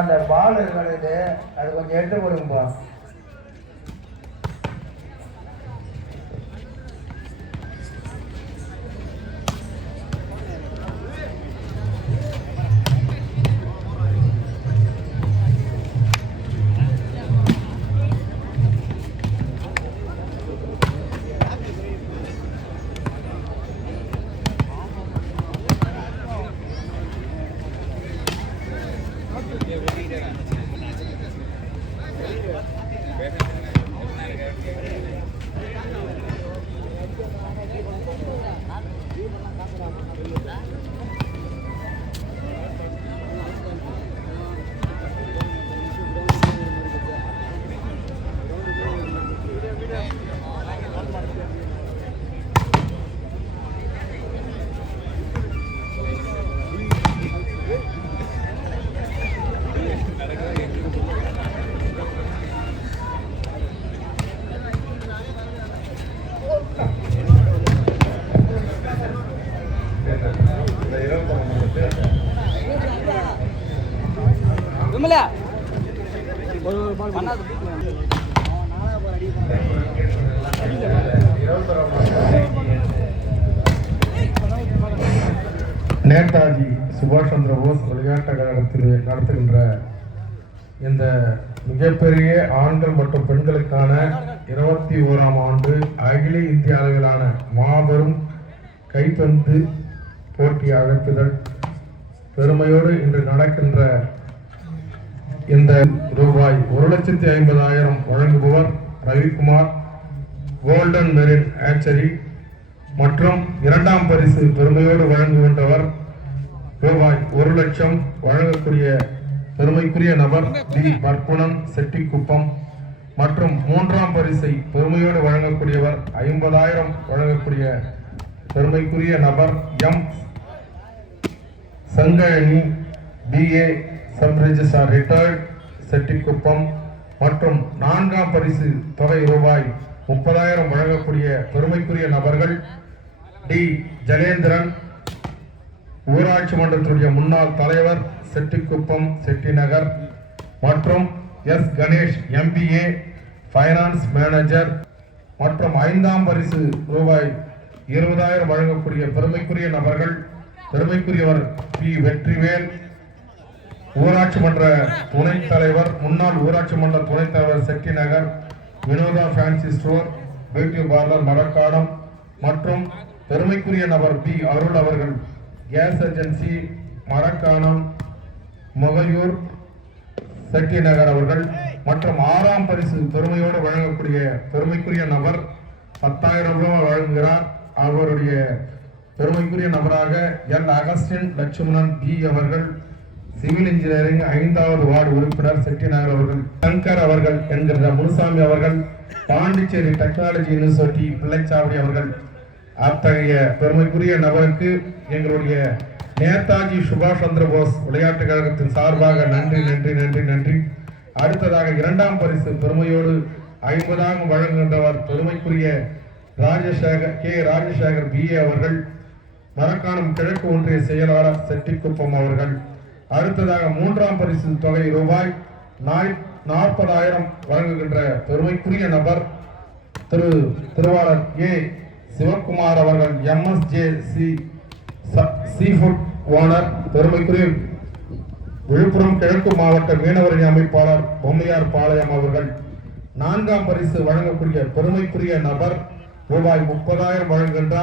அந்த பால் இருக்கிறது அது கொஞ்சம் எடுத்து கொடுங்கப்பா. நேதாஜி சுபாஷ் சந்திர போஸ் விளையாட்டு கழகத்தில் நடத்துகின்ற இந்த மிகப்பெரிய ஆண்கள் மற்றும் பெண்களுக்கான 21ஆம் ஆண்டு அகில இந்திய அளவிலான மாபெரும் கைப்பந்து போட்டி அழைப்புதல் பெருமையோடு இன்று நடக்கின்ற இந்த ரூபாய் 1,50,000 வழங்குபவர் ரவிக்குமார் கோல்டன் மெரின் ஆச்சரி மற்றும் 2ஆம் பரிசு பெருமையோடு வழங்குகின்றவர் ரூபாய் 1,00,000 வழங்கக்கூடிய பெருமைக்குரிய நபர் டி பர்குணம் செட்டிக்குப்பம் மற்றும் 3ஆம் பரிசை பெருமையோடு வழங்கக்கூடியவர் 50,000 வழங்கக்கூடிய பெருமைக்குரிய நபர் M Sangazhani BA sub registrar retired Chettikuppam மற்றும் 4ஆம் பரிசு தொகை ரூபாய் 30,000 வழங்கக்கூடிய பெருமைக்குரிய நபர்கள் டி ஜலேந்திரன் ஊராட்சி மன்றத்தினுடைய முன்னாள் தலைவர் செட்டிக்குப்பம் செட்டிநகர் மற்றும் S Ganesh MBA finance manager மற்றும் 5ஆம் பரிசு ரூபாய் 20,000 வழங்கக்கூடிய பெருமைக்குரிய நபர்கள் பெருமைக்குரியவர் பி வெற்றிவேல் ஊராட்சி மன்ற துணைத் தலைவர் முன்னாள் ஊராட்சி மன்ற துணைத் தலைவர் செட்டிநகர் Vinodha fancy store beauty parlour மரக்காடம் மற்றும் பெருமைக்குரிய நபர் பி அருள் அவர்கள் கேஸ் ஏஜென்சி மரக்காணம் முகையூர் செட்டிநகர் அவர்கள் மற்றும் 6ஆம் பரிசு பெருமையோடு வழங்கக்கூடிய பெருமைக்குரிய நபர் 10,000 ரூபாய் வழங்குகிறார். அவருடைய பெருமைக்குரிய நபராக எல் அகஸ்டின் லட்சுமணன் பி அவர்கள் சிவில் இன்ஜினியரிங் 5வது வார்டு உறுப்பினர் செட்டிநகர் அவர்கள் சங்கர் அவர்கள் என்கிற முனுசாமி அவர்கள் பாண்டிச்சேரி டெக்னாலஜி யூனிவர்சிட்டி பிள்ளைச்சாவடி அவர்கள் அத்தகைய பெருமைக்குரிய நபருக்கு எங்களுடைய நேதாஜி சுபாஷ் சந்திர போஸ் விளையாட்டு கழகத்தின் சார்பாக நன்றி நன்றி நன்றி நன்றி. அடுத்ததாக 2ஆம் பரிசு பெருமையோடு 50,000 வழங்குகின்றவர் பெருமைக்குரிய ராஜசேகர் BA அவர்கள் மரக்காணம் கிழக்கு ஒன்றிய செயலாளர் செட்டிக்குப்பம் அவர்கள். அடுத்ததாக 3ஆம் பரிசு தொகை ரூபாய் 40,000 வழங்குகின்ற பெருமைக்குரிய நபர் திருவாளர் A சிவகுமார் அவர்கள் MSJ சீஃபுட் ஓனர் பெருமைக்குரிய விழுப்புரம் கிழக்கு மாவட்ட மீனவரணி அமைப்பாளர் பொம்மையார் பாளையம் அவர்கள். 4ஆம் பரிசு வழங்கக்கூடிய பெருமைக்குரிய நபர் ரூபாய் 30,000 வழங்குகின்றார்.